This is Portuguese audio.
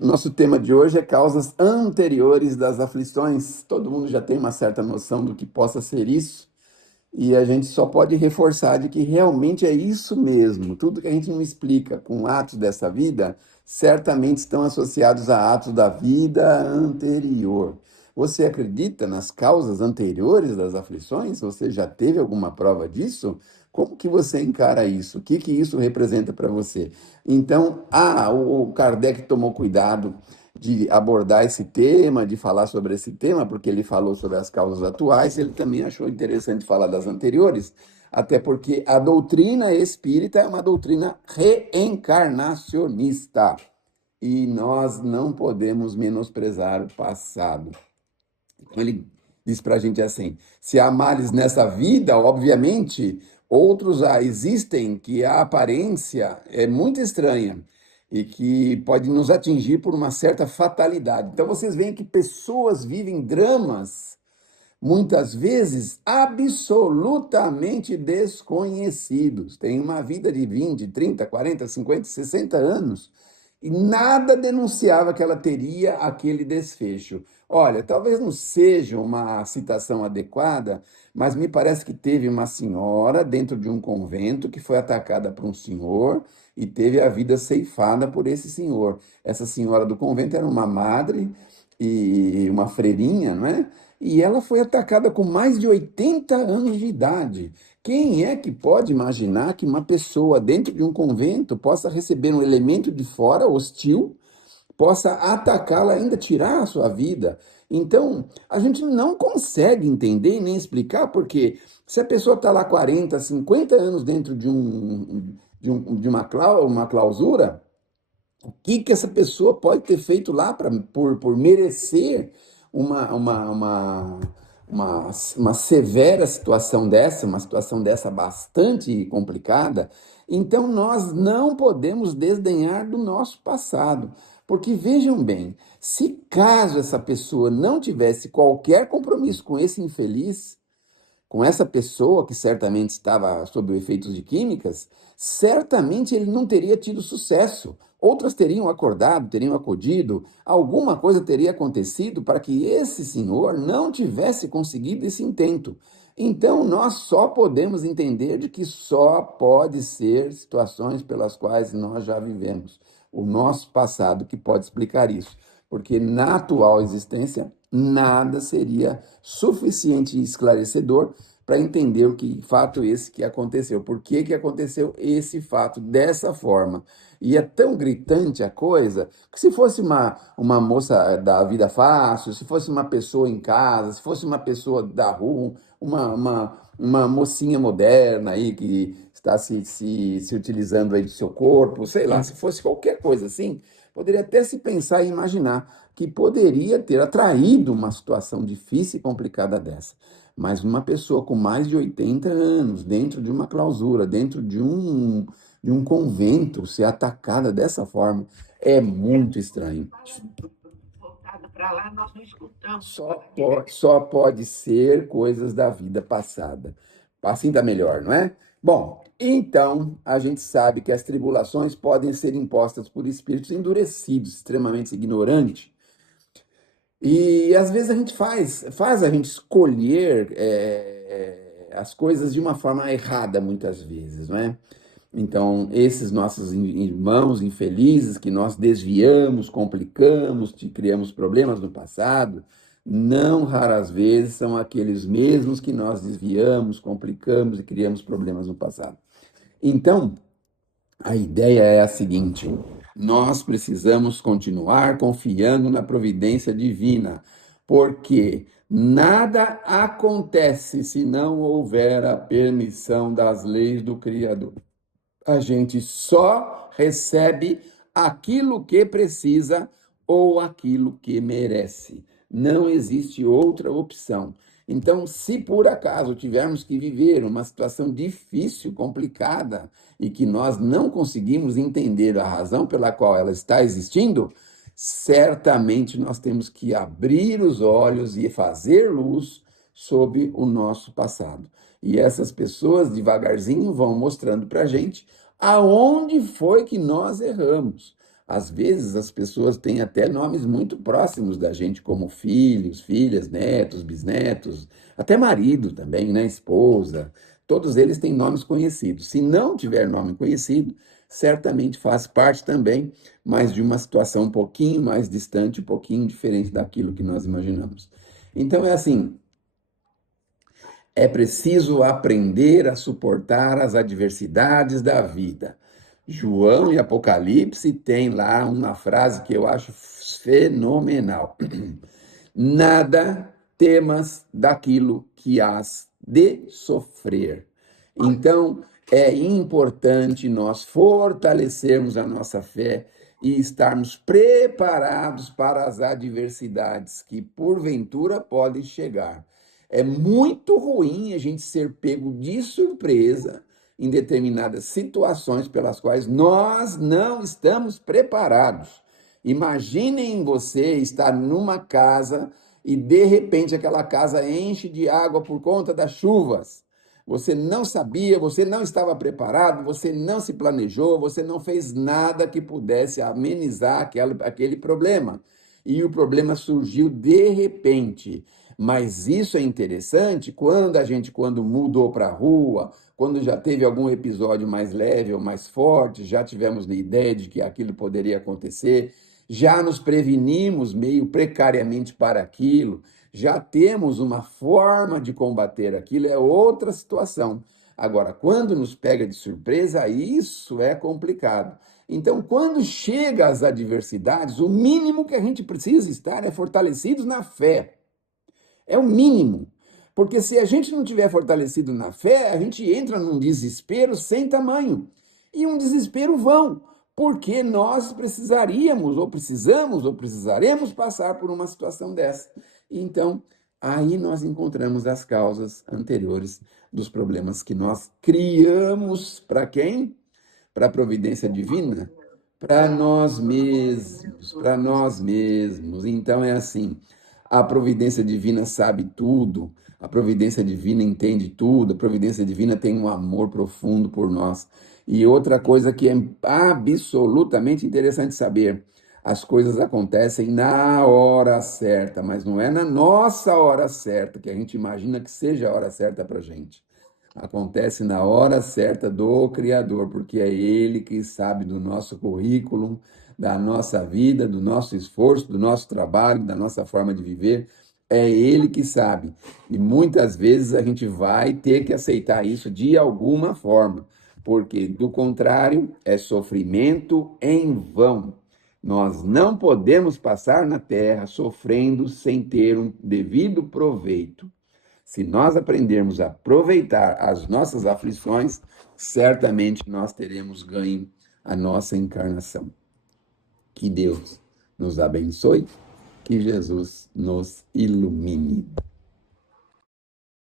Nosso tema de hoje é causas anteriores das aflições. Todo mundo já tem uma certa noção do que possa ser isso, e a gente só pode reforçar de que realmente é isso mesmo. Tudo que a gente não explica com atos dessa vida, certamente estão associados a atos da vida anterior. Você acredita nas causas anteriores das aflições? Você já teve alguma prova disso? Como que você encara isso? O que que isso representa para você? Então, o Kardec tomou cuidado de abordar esse tema, de falar sobre esse tema, porque ele falou sobre as causas atuais, ele também achou interessante falar das anteriores, até porque a doutrina espírita é uma doutrina reencarnacionista e nós não podemos menosprezar o passado. Então ele diz para a gente assim: se há males nessa vida, obviamente, outros existem que a aparência é muito estranha e que pode nos atingir por uma certa fatalidade. Então vocês veem que pessoas vivem dramas, muitas vezes absolutamente desconhecidos. Tem uma vida de 20, 30, 40, 50, 60 anos e nada denunciava que ela teria aquele desfecho. Olha, talvez não seja uma citação adequada, mas me parece que teve uma senhora dentro de um convento que foi atacada por um senhor e teve a vida ceifada por esse senhor. Essa senhora do convento era uma madre e uma freirinha, não é? E ela foi atacada com mais de 80 anos de idade. Quem é que pode imaginar que uma pessoa dentro de um convento possa receber um elemento de fora hostil, possa atacá-la, ainda tirar a sua vida? Então, a gente não consegue entender nem explicar porque se a pessoa está lá 40, 50 anos dentro de uma clausura, o que que essa pessoa pode ter feito lá por merecer uma, uma, uma, uma severa situação dessa, uma situação dessa bastante complicada? Então, nós não podemos desdenhar do nosso passado, porque vejam bem, se caso essa pessoa não tivesse qualquer compromisso com esse infeliz, com essa pessoa que certamente estava sob efeitos de químicas, certamente ele não teria tido sucesso. Outras teriam acordado, teriam acudido, alguma coisa teria acontecido para que esse senhor não tivesse conseguido esse intento. Então, nós só podemos entender de que só pode ser situações pelas quais nós já vivemos. O nosso passado que pode explicar isso. Porque na atual existência, nada seria suficiente e esclarecedor para entender o que fato esse que aconteceu, por que que aconteceu esse fato dessa forma. E é tão gritante a coisa que se fosse uma moça da vida fácil, se fosse uma pessoa em casa, se fosse uma pessoa da rua, uma mocinha moderna aí que está se utilizando aí do seu corpo, sei lá, se fosse qualquer coisa assim, poderia até se pensar e imaginar que poderia ter atraído uma situação difícil e complicada dessa. Mas uma pessoa com mais de 80 anos, dentro de uma clausura, dentro de um convento, ser atacada dessa forma, é muito estranho. Voltada para lá, nós não escutamos. Só pode ser coisas da vida passada. Assim dá melhor, não é? Bom, então a gente sabe que as tribulações podem ser impostas por espíritos endurecidos, extremamente ignorantes, e às vezes a gente faz a gente escolher as coisas de uma forma errada, muitas vezes, não é? Então, esses nossos irmãos infelizes que nós desviamos, complicamos, criamos problemas no passado, não raras vezes são aqueles mesmos que nós desviamos, complicamos e criamos problemas no passado. Então, a ideia é a seguinte: nós precisamos continuar confiando na providência divina, porque nada acontece se não houver a permissão das leis do Criador. A gente só recebe aquilo que precisa ou aquilo que merece. Não existe outra opção. Então, se por acaso tivermos que viver uma situação difícil, complicada, e que nós não conseguimos entender a razão pela qual ela está existindo, certamente nós temos que abrir os olhos e fazer luz sobre o nosso passado. E essas pessoas devagarzinho vão mostrando para a gente aonde foi que nós erramos, Às vezes as pessoas têm até nomes muito próximos da gente, como filhos, filhas, netos, bisnetos, até marido também, né? Esposa. Todos eles têm nomes conhecidos. Se não tiver nome conhecido, certamente faz parte também, mas de uma situação um pouquinho mais distante, um pouquinho diferente daquilo que nós imaginamos. Então é assim, é preciso aprender a suportar as adversidades da vida. João e Apocalipse tem lá uma frase que eu acho fenomenal. Nada temas daquilo que has de sofrer. Então, é importante nós fortalecermos a nossa fé e estarmos preparados para as adversidades que porventura podem chegar. É muito ruim a gente ser pego de surpresa em determinadas situações pelas quais nós não estamos preparados. Imaginem você estar numa casa e de repente aquela casa enche de água por conta das chuvas. Você não sabia, você não estava preparado, você não se planejou, você não fez nada que pudesse amenizar aquele problema. E o problema surgiu de repente. Mas isso é interessante quando quando mudou para a rua, quando já teve algum episódio mais leve ou mais forte, já tivemos a ideia de que aquilo poderia acontecer, já nos prevenimos meio precariamente para aquilo, já temos uma forma de combater aquilo, é outra situação. Agora, quando nos pega de surpresa, isso é complicado. Então, quando chega às adversidades, o mínimo que a gente precisa estar é fortalecidos na fé. É o mínimo. Porque se a gente não tiver fortalecido na fé, a gente entra num desespero sem tamanho. E um desespero vão, porque nós precisaríamos, ou precisamos, ou precisaremos passar por uma situação dessa. Então, aí nós encontramos as causas anteriores dos problemas que nós criamos para quem? Para a providência divina? Para nós mesmos, para nós mesmos. Então é assim, a providência divina sabe tudo, a providência divina entende tudo, a providência divina tem um amor profundo por nós. E outra coisa que é absolutamente interessante saber, as coisas acontecem na hora certa, mas não é na nossa hora certa, que a gente imagina que seja a hora certa para a gente. Acontece na hora certa do Criador, porque é Ele que sabe do nosso currículo, da nossa vida, do nosso esforço, do nosso trabalho, da nossa forma de viver. É Ele que sabe. E muitas vezes a gente vai ter que aceitar isso de alguma forma, porque do contrário é sofrimento em vão. Nós não podemos passar na terra sofrendo sem ter um devido proveito. Se nós aprendermos a aproveitar as nossas aflições, certamente nós teremos ganho a nossa encarnação. Que Deus nos abençoe, que Jesus nos ilumine.